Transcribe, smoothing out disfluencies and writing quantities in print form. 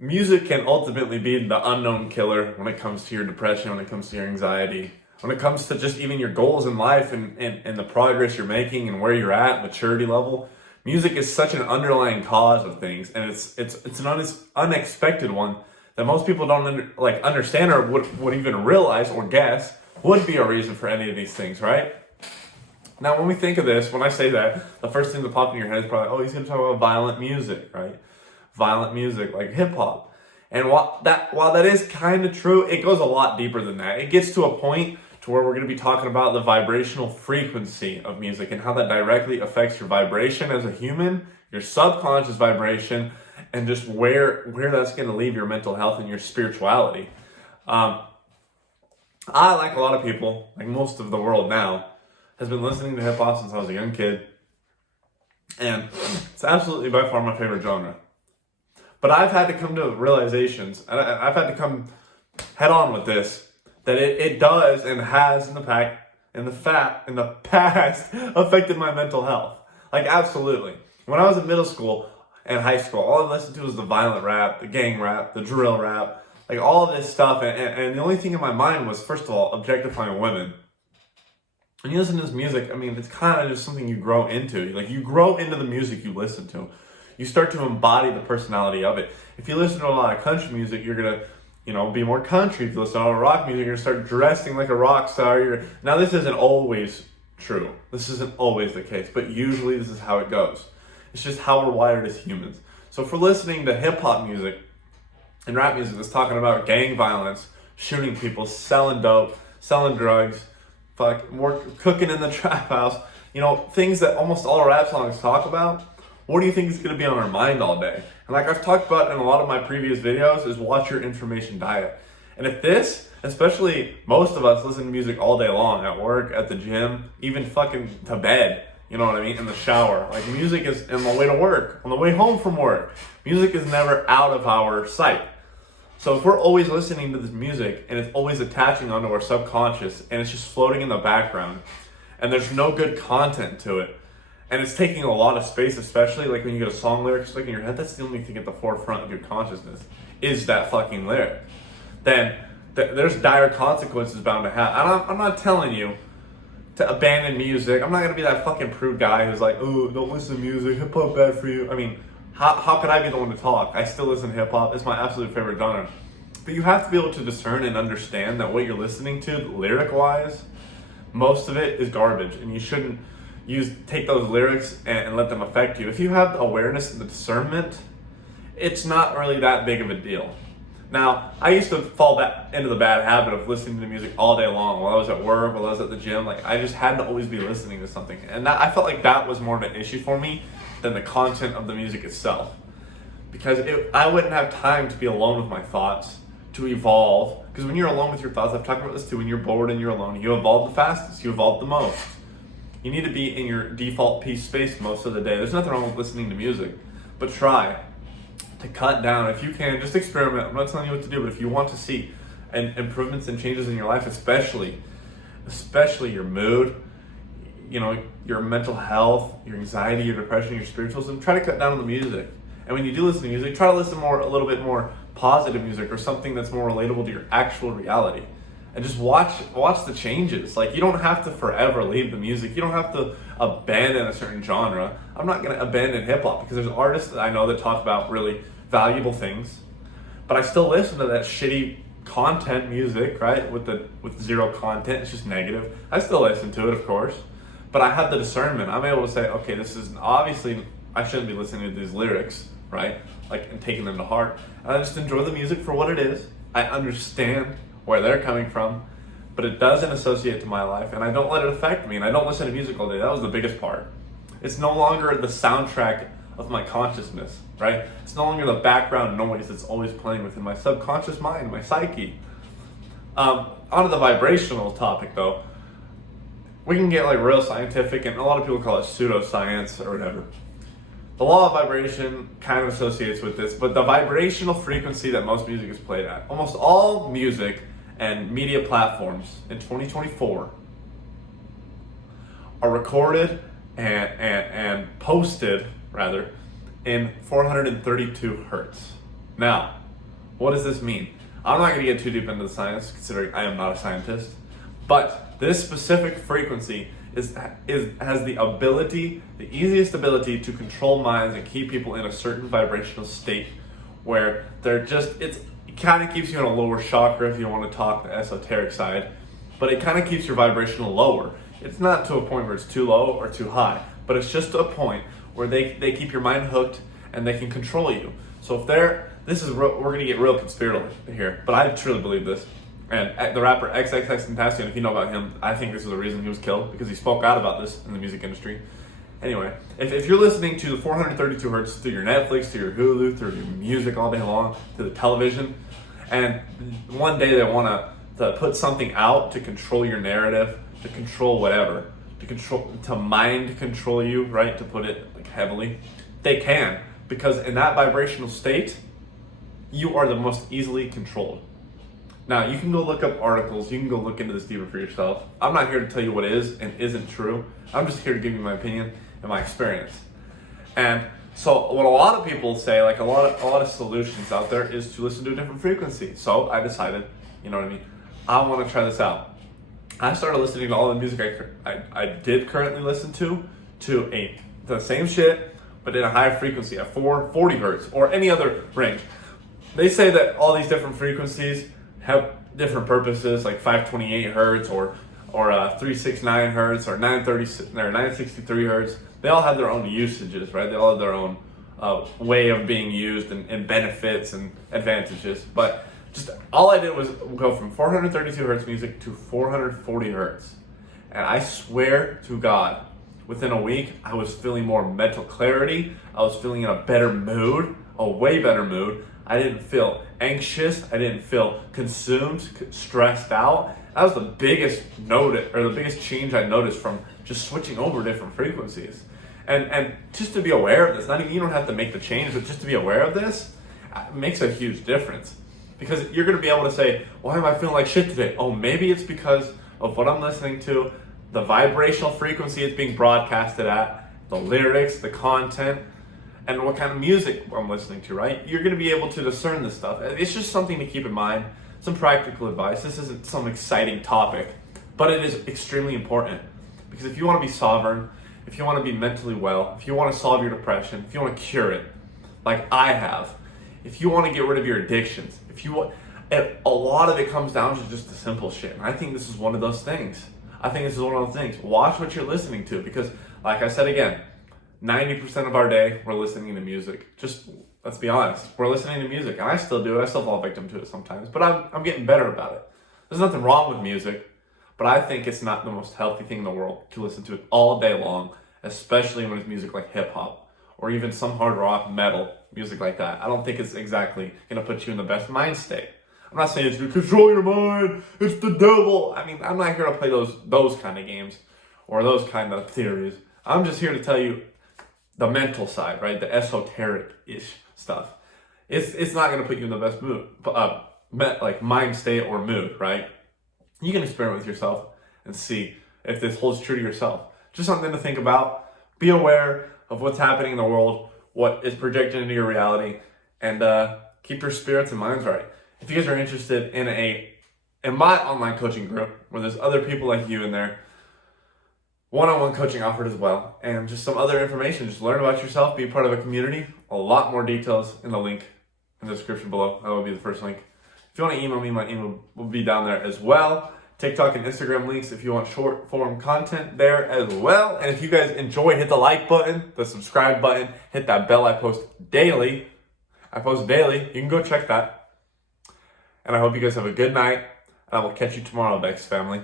music can ultimately be the unknown killer when it comes to your depression, when it comes to your anxiety, when it comes to just even your goals in life and the progress you're making and where you're at, maturity level. Music is such an underlying cause of things, and it's an unexpected one that most people don't understand or would even realize or guess would be a reason for any of these things, right? Now, when we think of this, when I say that, the first thing that pops in your head is probably, oh, he's going to talk about violent music, right? Violent music, like hip-hop. And while that is kind of true, it goes a lot deeper than that. It gets to a point to where we're going to be talking about the vibrational frequency of music and how that directly affects your vibration as a human, your subconscious vibration, and just where that's going to leave your mental health and your spirituality. I, like a lot of people, like most of the world now, has been listening to hip-hop since I was a young kid. And it's absolutely by far my favorite genre. But I've had to come to realizations, and I've had to come head on with this, that it does and has in the past affected my mental health. Like, absolutely. When I was in middle school and high school, all I listened to was the violent rap, the gang rap, the drill rap, like all of this stuff. And the only thing in my mind was, first of all, objectifying women. When you listen to this music, I mean, it's kind of just something you grow into. Like, you grow into the music you listen to. You start to embody the personality of it. If you listen to a lot of country music, you're going to, be more country. If you listen to a lot of rock music, you're going to start dressing like a rock star. Now, this isn't always true. This isn't always the case, but usually this is how it goes. It's just how we're wired as humans. So if we're listening to hip-hop music and rap music that's talking about gang violence, shooting people, selling dope, selling drugs, cooking in the trap house, things that almost all rap songs talk about, what do you think is going to be on our mind all day? And like I've talked about in a lot of my previous videos, is watch your information diet. And if this, especially most of us listen to music all day long, at work, at the gym, even fucking to bed, you know what I mean, in the shower. Like, music is on the way to work, on the way home from work. Music is never out of our sight. So if we're always listening to this music and it's always attaching onto our subconscious and it's just floating in the background and there's no good content to it, and it's taking a lot of space, especially like when you get a song lyric stuck in your head, that's the only thing at the forefront of your consciousness, is that fucking lyric. Then there's dire consequences bound to happen. And I'm not telling you to abandon music. I'm not going to be that fucking prude guy who's like, oh, don't listen to music, hip-hop bad for you. I mean, how could I be the one to talk? I still listen to hip-hop. It's my absolute favorite genre. But you have to be able to discern and understand that what you're listening to, lyric-wise, most of it is garbage, and you shouldn't take those lyrics and let them affect you. If you have the awareness and the discernment, it's not really that big of a deal. Now, I used to fall back into the bad habit of listening to music all day long while I was at work, while I was at the gym. Like, I just had to always be listening to something. And I felt like that was more of an issue for me than the content of the music itself. Because I wouldn't have time to be alone with my thoughts, to evolve. Because when you're alone with your thoughts, I've talked about this too, when you're bored and you're alone, you evolve the fastest, you evolve the most. You need to be in your default peace space most of the day. There's nothing wrong with listening to music, but try to cut down. If you can, just experiment. I'm not telling you what to do, but if you want to see improvements and changes in your life, especially your mood, your mental health, your anxiety, your depression, your spiritualism, try to cut down on the music. And when you do listen to music, try to listen a little bit more positive music or something that's more relatable to your actual reality. And just watch the changes. Like, you don't have to forever leave the music. You don't have to abandon a certain genre. I'm not going to abandon hip-hop because there's artists that I know that talk about really valuable things. But I still listen to that shitty content music, right? With zero content, it's just negative. I still listen to it, of course. But I have the discernment. I'm able to say, okay, this is obviously, I shouldn't be listening to these lyrics, right? And taking them to heart. And I just enjoy the music for what it is. I understand where they're coming from, but it doesn't associate to my life, and I don't let it affect me, and I don't listen to music all day. That was the biggest part. It's no longer the soundtrack of my consciousness, right? It's no longer the background noise that's always playing within my subconscious mind, my psyche. Onto the vibrational topic, though. We can get real scientific, and a lot of people call it pseudoscience or whatever. The law of vibration kind of associates with this, but the vibrational frequency that most music is played at, almost all music and media platforms in 2024 are recorded and posted, rather, in 432 hertz. Now, What does this mean? I'm not going to get too deep into the science, considering I am not a scientist, but this specific frequency has the ability, the easiest ability to control minds and keep people in a certain vibrational state where it kind of keeps you in a lower chakra if you want to talk the esoteric side, but it kind of keeps your vibrational lower. It's not to a point where it's too low or too high, but it's just to a point where they keep your mind hooked and they can control you. So we're going to get real conspiratorial here, but I truly believe this. And the rapper XXXTentacion, if you know about him, I think this is the reason he was killed, because he spoke out about this in the music industry. Anyway, if you're listening to the 432 hertz through your Netflix, through your Hulu, through your music all day long, through the television, and one day they want to put something out to control your narrative, to control whatever, to mind control you, right? To put it like heavily, they can, because in that vibrational state, you are the most easily controlled. Now, you can go look up articles, you can go look into this deeper for yourself. I'm not here to tell you what is and isn't true. I'm just here to give you my opinion and my experience. And so what a lot of people say, like a lot of solutions out there, is to listen to a different frequency. So I decided, you know what I mean, I want to try this out. I started listening to all the music I did currently listen to the same shit, but in a higher frequency at 440 hertz or any other range. They say that all these different frequencies have different purposes, like 528 hertz or 369 hertz or 963 hertz. They all have their own usages, right? They all have their own way of being used and benefits and advantages. But just all I did was go from 432 hertz music to 440 hertz. And I swear to God, within a week, I was feeling more mental clarity. I was feeling in a better mood, a way better mood. I didn't feel anxious. I didn't feel consumed, stressed out. That was the biggest change I noticed from just switching over different frequencies. And just to be aware of this, you don't have to make the change, but just to be aware of this makes a huge difference. Because you're going to be able to say, why am I feeling like shit today? Oh, maybe it's because of what I'm listening to, the vibrational frequency it's being broadcasted at, the lyrics, the content, and what kind of music I'm listening to, right? You're going to be able to discern this stuff. It's just something to keep in mind, some practical advice. This isn't some exciting topic, but it is extremely important. Because if you want to be sovereign, if you want to be mentally well, if you want to solve your depression, if you want to cure it, like I have, if you want to get rid of your addictions, a lot of it comes down to just the simple shit. And I think this is one of those things. Watch what you're listening to, because like I said again, 90% of our day, we're listening to music. Just, let's be honest, we're listening to music, and I still do it. I still fall victim to it sometimes, but I'm getting better about it. There's nothing wrong with music, but I think it's not the most healthy thing in the world to listen to it all day long, especially when it's music like hip hop, or even some hard rock, metal, music like that. I don't think it's exactly gonna put you in the best mind state. I'm not saying it's to control your mind, it's the devil. I mean, I'm not here to play those kind of games, or those kind of theories. I'm just here to tell you the mental side, right? The esoteric-ish stuff. It's not going to put you in the best mood, like mind state or mood, right? You can experiment with yourself and see if this holds true to yourself. Just something to think about. Be aware of what's happening in the world, what is projected into your reality, and keep your spirits and minds right. If you guys are interested in my online coaching group, where there's other people like you in there, one-on-one coaching offered as well, and just some other information. Just learn about yourself, be part of a community. A lot more details in the link in the description below. That will be the first link. If you want to email me, my email will be down there as well. TikTok and Instagram links if you want short form content there as well. And if you guys enjoy, hit the like button, the subscribe button, hit that bell. I post daily. You can go check that. And I hope you guys have a good night. And I will catch you tomorrow, VEXED family.